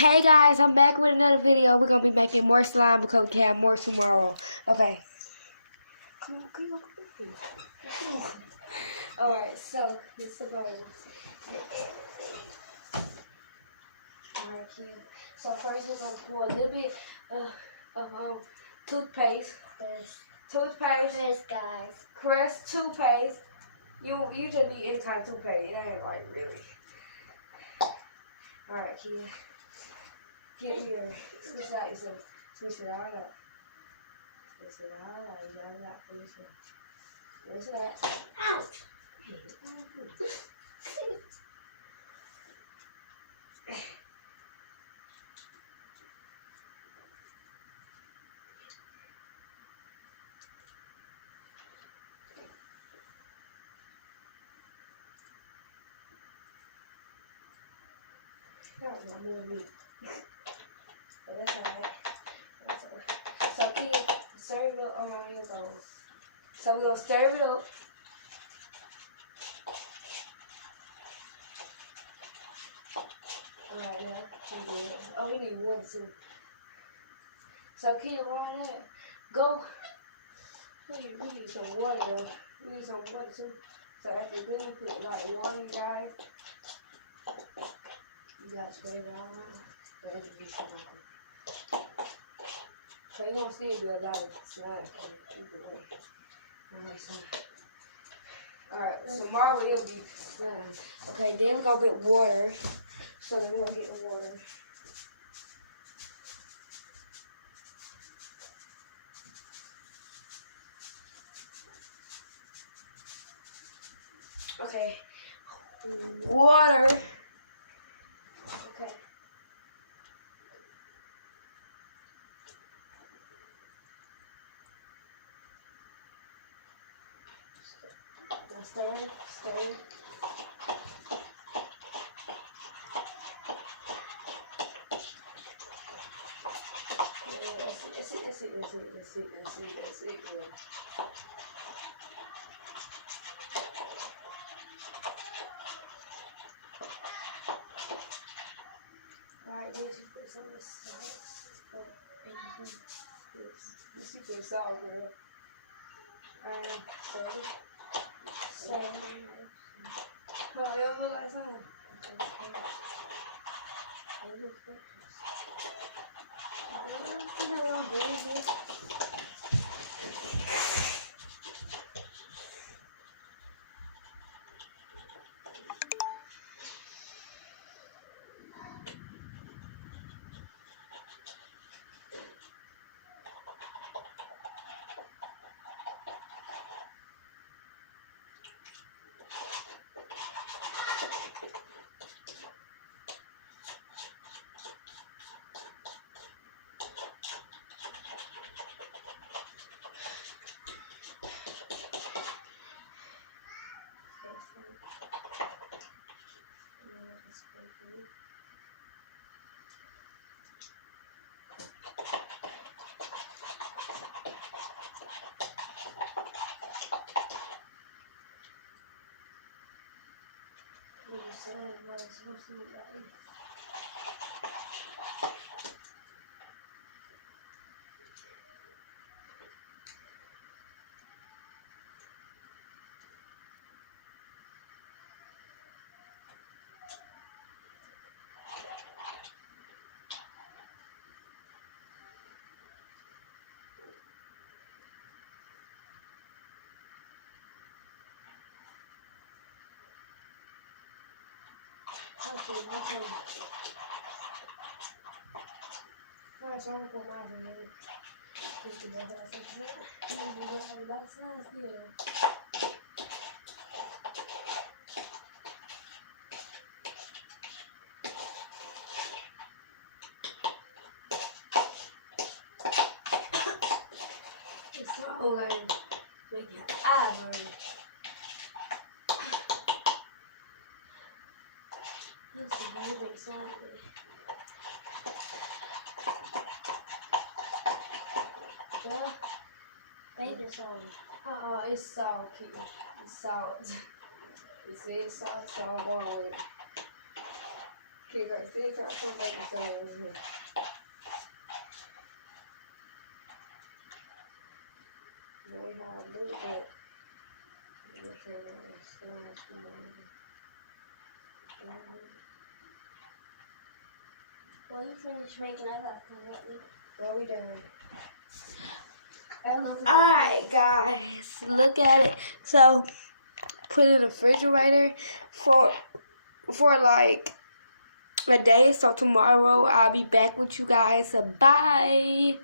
Hey guys, I'm back with another video. We're gonna be making more slime because we have more tomorrow. Okay. Come on. Alright, so this is the bones. Alright, kid. So first we're gonna pour a little bit of toothpaste. Yes, guys. Crest toothpaste. You just need any kind of toothpaste. It ain't like really. Alright, kid. Get here. Switch it out yourself. Switch it all out. Switch it all out. You got it out. Switch it out. Ouch! I'm more weak. But that's alright. So can you serve it on your bowl? So we're gonna stir it up. Alright, now we good. Oh, we need water too. So can you want it? Go. We need some water though. We need some water too. So after then we put like water, guys. You gotta spray it all around. But it can be strong. So you're gonna still be a lot of slime either way. Alright, so tomorrow it'll be slime. Okay, then we're gonna get water. So then we're gonna get the water. Okay. Water. Okay. Now stir. That's it. Alright, then you put some of the salt. Let's see the salt, girl. Alright, salt. Well, it'll look like slime. What it's supposed to look like. Alright, so I'm gonna put mine in there. Just to get that something. And we're gonna have a lot of slimes here. It's not all going to make your eye burn. This is moving slowly. Baking salt. Oh, it's salty. It's salt. It says salt, so I'm going with it. Okay, right, still got some baking soda. Well, you finished making, I gotta come with you. Yeah, we done. Alright, Alright, guys, look at it. So, put it in the refrigerator for like a day. So tomorrow I'll be back with you guys. So bye.